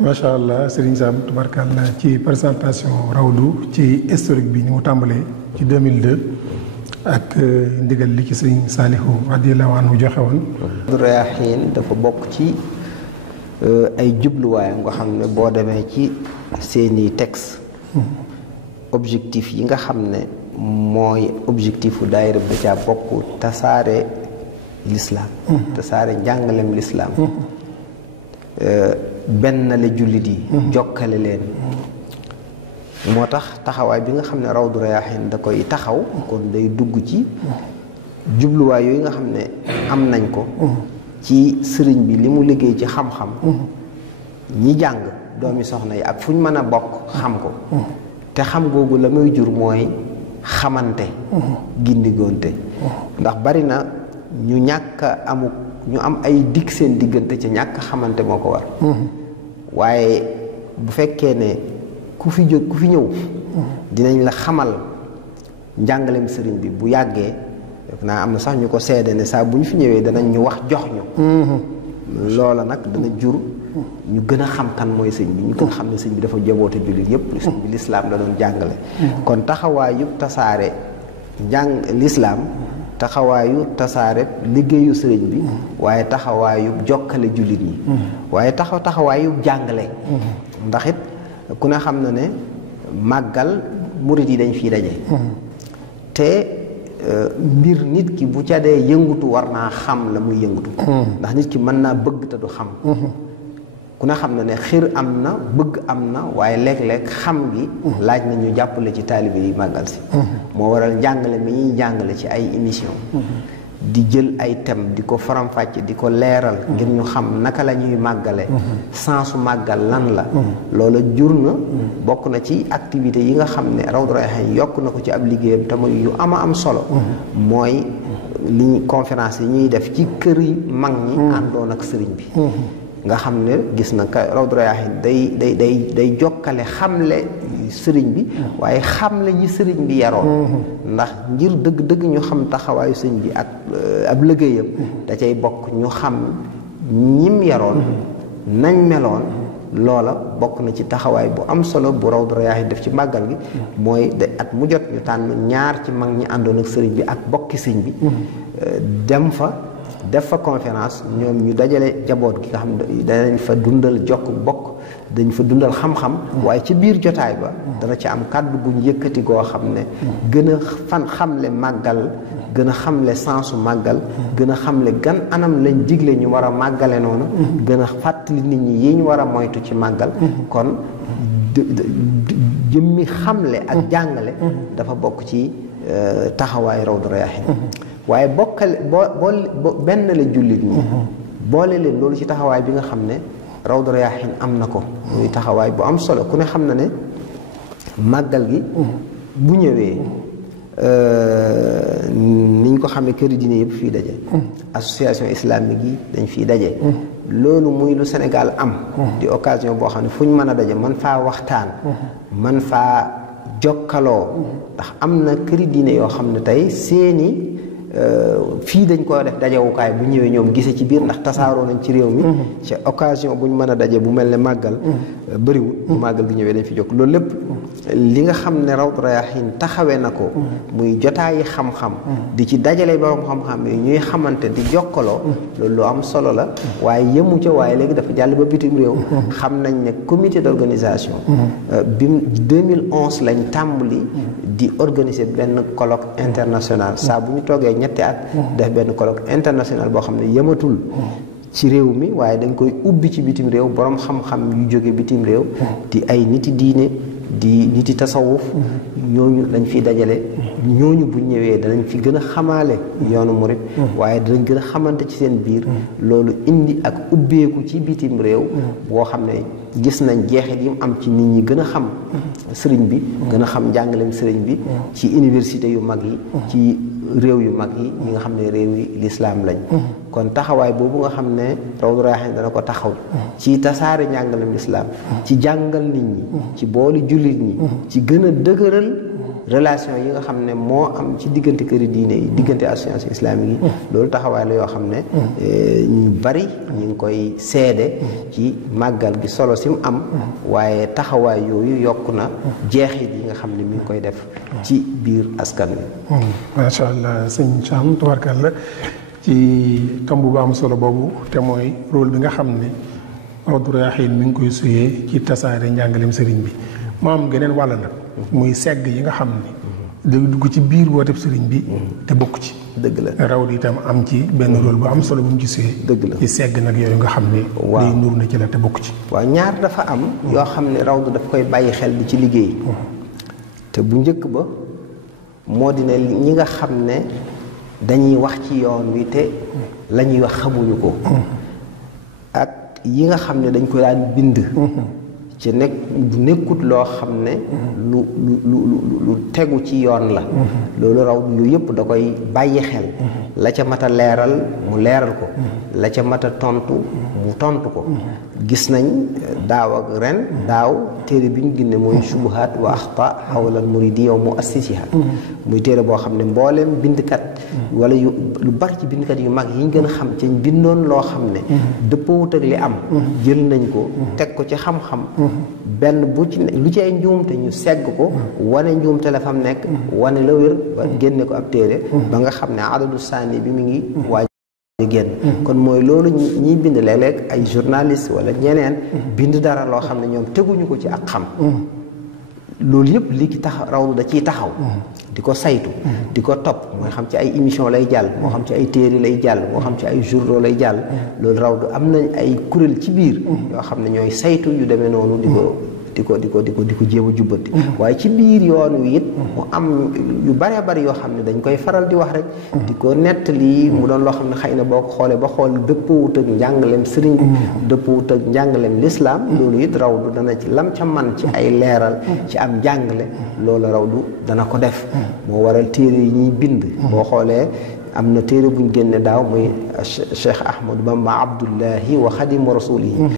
macha allah Serigne Sam tubarkalla ci présentation Rawdu ci historique bi ni mu tàmbalee ci 2002 ak ndigal li ci Serigne Saliou radiyallahu anhu joxe woon. Rawdu Rayaahiin dafa bokk ci ay jubluwaayam nga xam ne boo demee ci seeni texte objectif yi nga xam ne mooy objectifu daayira bi da caa bokk tasaare lislaam tasaare njàngalem lislaam benn la jullit yi jokkale leen moo tax taxawaay bi nga xam ne Rawdu Rayaahiin da koy taxaw kon day dugg ci jubluwaay yooyu nga xam ne am nañ ko ci sëriñ bi li mu liggéey ci xam-xam ñi jàng doomi soxna yi ak fu ñu mën a bokk xam ko te xam googu la muy jur mooy xamante gindigoonte ndax bari na ñu ñàkk amuk ñu am ay dig seen diggante ci ñàkk xamante moo ko war waaye bu fekkee ne ku fi ñëw dinañ la xamal njàngalem sëriñ bi bu yàggee def naa am na sax ñu ko seede ne saa bu ñu fi ñëwee danañ ñu wax jox ñu loola nag dana jur ñu gën a xam kan mooy sëñ bi ñu gën a xam ne sëñ bi dafa jaboote jullit yépp sëñ bi lislaam la doon jàngale kon taxawaayu tasaare lislaam taxawaayu tasaare liggéeyu sëriñ bi waaye taxawaayu jokkale jullit ñi waaye taxawaayu jàngale ndax it ku ne xam na ne màggal murit yi dañ fiy daje te mbir nit ki bu ca dee yëngutu war naa xam la muy yëngutu ndax nit ki mën naa bëgg te du xam ku ne xam na ne xir am na bëgg am na waaye léeg-léeg xam gi laaj na ñu jàppale ci taalibe yi màggal si moo waral njàngale mi ñuy jàngale ci ay émission di jël ay thème di ko faram-fàcce di ko leeral ngir ñu xam naka la ñuy màggale sensu màggal lan la loola jur na bokk na ci activité yi nga xam ne Rawdu Rayaahiin yokk na ko ci ab liggéeyam te muy yu am solo mooy li conférence yi ñuy def ci kër yi mag ñi àndoon ak sëriñ bi nga xam ne gis na ka Rawdu Rayaahiin day jokkale xamle sëriñ bi waaye xamle ñi sëriñ bi yaroon ndax ngir dëgg-dëgg ñu xam taxawaayu sëriñ bi ak ab liggéeyam da cay bokk ñu xam ñim yaroon nañ meloon loola bokk na ci taxawaay bu am solo bu Rawdu Rayaahiin def ci màggal gi mooy de at mu jot ñu tànn ñaar ci mag ñi àndoon ak sëriñ bi ak bokki sëriñ bi dem fa def fa conférence ñoom ñu dajale jaboot gi nga xam ne danañ fa dundal jokk bokk dañ fa dundal xam-xam waaye ci biir jotaay ba dana ci am kàddu guñ yëkkati goo xam ne gën a xamle màggal gën a xamle sensu màggal gën a xamle gan anam lañ digle ñu war a màggale noonu gën a fàttali nit ñi yi ñu war a moytu ci màggal kon jëmmi xamle ak jàngale dafa bokk ci taxawaay Rawdu Rayaahiin waaye bokkale boo benn la jullit ñi boole leen loolu ci taxawaay bi nga xam ne Rawdu Rayaahiin am na ko muy taxawaay bu am solo ku ne xam na ne màggal gi bu ñëwee niñ ko xamee këri diine yëpp fii daje association islamique yi dañ fii daje loolu muy lu Sénégal am di occasion boo xam ne fu ñu mën a daje man faa waxtaan man faa jokkaloo ndax am na këri diine yoo xam ne tey seeni fii dañ ko def dajewukaay bu ñëwee ñoom gise ci biir ndax tasaaroo nañ ci réew mi ci occasion bu ñu mën a daje bu mel ne màggal bëriwul bu màggal gi ñëwee dañ fi jokk loolu lépp li nga xam ne Rawdu Rayaahiin taxawee na ko muy jotaayi xam-xam di ci dajale borom xam-xam yi ñuy xamante di jokkaloo loolu lu am solo la waaye yemu ca waaye léegi dafa jàll ba bitim réew xam nañ ne comité d'organisation bi 2011 lañ tàmbali di organiser benn colloque international saa bu ñu toogee ñetti at def benn colloque international boo xam ne yematul ci réew mi waaye dañ koy ubbi ci bitim réew borom xam-xam yu jóge bitim réew di ay niti diine di niti tasawuf ñooñu dañ fiy dajale ñooñu bu ñëwee danañ fi gën a xamaale yoonu murit waaye danañ gën a xamante ci seen biir loolu indi ak ubbeeku ci bitim réew boo xam ne gis nañ jeexit yi mu am ci nit ñi gën a xam sëriñ bi gën a xam njàngaleem sëriñ bi ci université yu mag yi ci réew yu mag yi nga xam ne réew yi lislaam lañ kon taxawaay boobu nga xam ne Rawdu Rayaahiin dana ko taxaw ci tasaare njàngaleem lislaam ci jàngal nit ñi ci booli jullit ñi ci gën a dëgëral relation yi nga xam ne moo am ci diggante këri diine yi diggante association islamique yi loolu taxawaay la yoo xam ne ñu bari ñu ngi koy seede ci màggal gi solo si mu am waaye taxawaay yooyu yokk na jeexit yi nga xam ne mi ngi koy def ci biir askan wi. macha allah sëñ Thiam tubarkalla ci tomb bu am solo boobu te mooy rôle bi nga xam ne Rawdu Rayaahiin mi ngi koy suyee ci tasaare njàngaleem sëriñ bi mu am geneen wàll nag muy segg yi nga xam ne day dugg ci biir wooteb sëriñ bi te bokk ci. dëgg la Rawdu itam am ci benn rôle bu am solo bu mu ci suyee. dëgg la ci segg nag yooyu nga xam ne. day nur na ci la te bokk ci. waaw ñaar dafa am. yoo xam ne Rawdu daf koy bàyyi xel di ci liggéey. te bu njëkk ba moo di ne ñi nga xam ne dañuy wax ci yoon wi te la ñuy wax xamuñu ko. ak yi nga xam ne dañ ko daan bind. ci nekkut loo xam ne lu tegu ci yoon la. loolu Rawdu yooyu yëpp da koy bàyyi xel. la ca mat a leeral mu leeral ko. la ca mat a tontu mu tontu ko. gis nañ daaw ak ren daaw téere bi ñu génne mooy shubuhaat wa axta xawla al muridi wa muassisiha muy téere boo xam ne mbooleem bindkat wala lu bari ci bindkat yu mag yi ñu gën a xam ci bindoon loo xam ne dëppoowut ak li am jël nañ ko teg ko ci xam-xam benn bu ci lu ci ay njuumte ñu segg ko wane njuumte la fam nekk wane la wér ba génne ko ab téere ba nga xam ne adadu saani bi mi ngi waaj génn kon mooy loolu ñiy bind léeg-léeg ay journaliste wala ñeneen bind dara loo xam ne ñoom teguñu ko ci ak xam loolu yëpp li ki tax Rawdu da ciy taxaw di ko saytu di ko topp moo xam ci ay émission lay jàll moo xam ci ay téere lay jàll moo xam ci ay journaux lay jàll loolu Rawdu am nañ ay kuréel ci biir yoo xam ne ñooy saytu yu demee noonu di ko jéem a jubbanti waaye ci biir yoon wi it mu am yu bëree bëri yoo xam ne dañ koy faral di wax rek di ko nettali mu doon loo xam ne xëy na boo ko xoolee ba xool dëppwut ak njàngaleem sëriñ bi dëppwut ak njàngaleem lislaam loolu it Rawdu dana ci lam ca man ci ay leeral ci am njàngale loolu Rawdu dana ko def moo waral téere yi ñuy bind boo xoolee am na téere buñ génne daaw muy Cheikh Ahmadou Bamba Abdullahi wa Xadimu Rasulihi